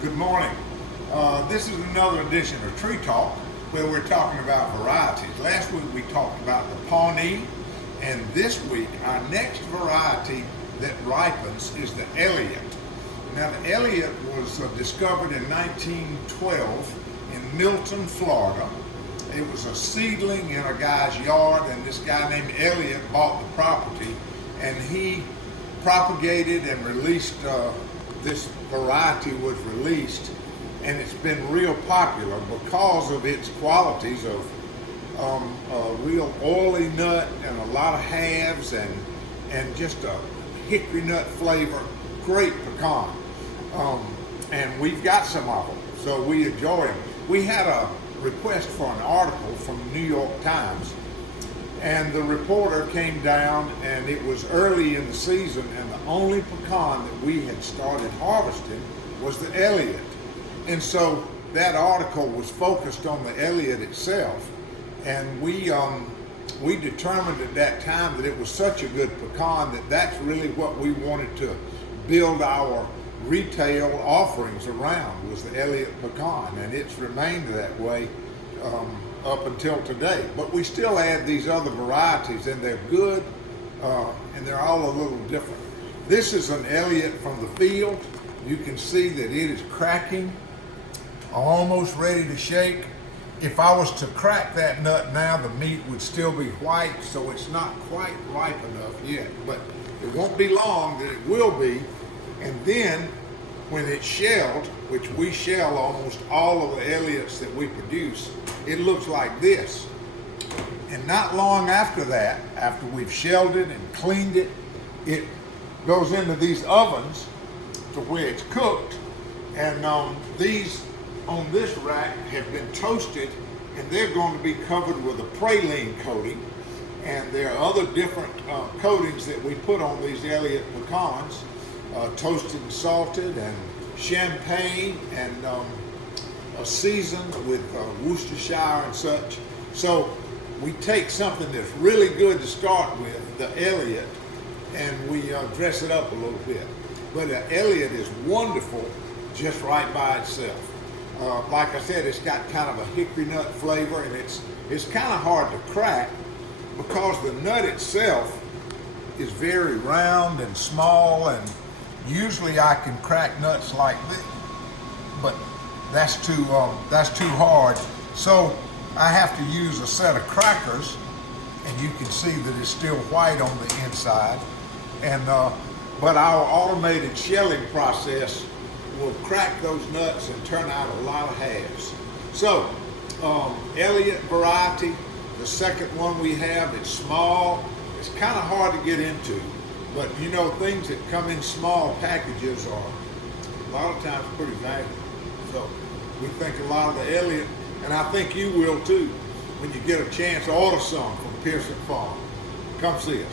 Good morning. This is another edition of Tree Talk where we're talking about varieties. Last week we talked about the Pawnee, and this week our next variety that ripens is the Elliot. Now the Elliot was discovered in 1912 in Milton, Florida. It was a seedling in a guy's yard, and this guy named Elliot bought the property, and he propagated and released this variety was released, and it's been real popular because of its qualities of a real oily nut and a lot of halves and just a hickory nut flavor. Great pecan. And we've got some of them, so we enjoy them. We had a request for an article from the New York Times, and the reporter came down, and it was early in the season, and the only pecan that we had started harvesting was the Elliot. And so that article was focused on the Elliot itself, and we determined at that time that it was such a good pecan that that's really what we wanted to build our retail offerings around, was the Elliot pecan, and it's remained that way up until today. But we still add these other varieties, and they're good, and they're all a little different. This is an Elliot from the field. You can see that it is cracking, almost ready to shake. If I was to crack that nut now, the meat would still be white, so it's not quite ripe enough yet, but it won't be long that it will be. And then when it's shelled, which we shell almost all of the Elliots that we produce, it looks like this. And not long after that, after we've shelled it and cleaned it, it goes into these ovens to where it's cooked. And these on this rack have been toasted, and they're going to be covered with a praline coating. And there are other different coatings that we put on these Elliot pecans, toasted and salted, and champagne, and seasoned with Worcestershire and such. So we take something that's really good to start with, the Elliot, and we dress it up a little bit. But the Elliot is wonderful just right by itself. Like I said, it's got kind of a hickory nut flavor, and it's kind of hard to crack because the nut itself is very round and small, and usually I can crack nuts like this, but that's too hard. So I have to use a set of crackers, and you can see that it's still white on the inside. And but our automated shelling process will crack those nuts and turn out a lot of halves. So Elliot variety, the second one we have, it's small. It's kind of hard to get into, but you know, things that come in small packages are a lot of times pretty valuable. So we think a lot of the Elliot, and I think you will too when you get a chance to order some from Pearson Farm. Come see us.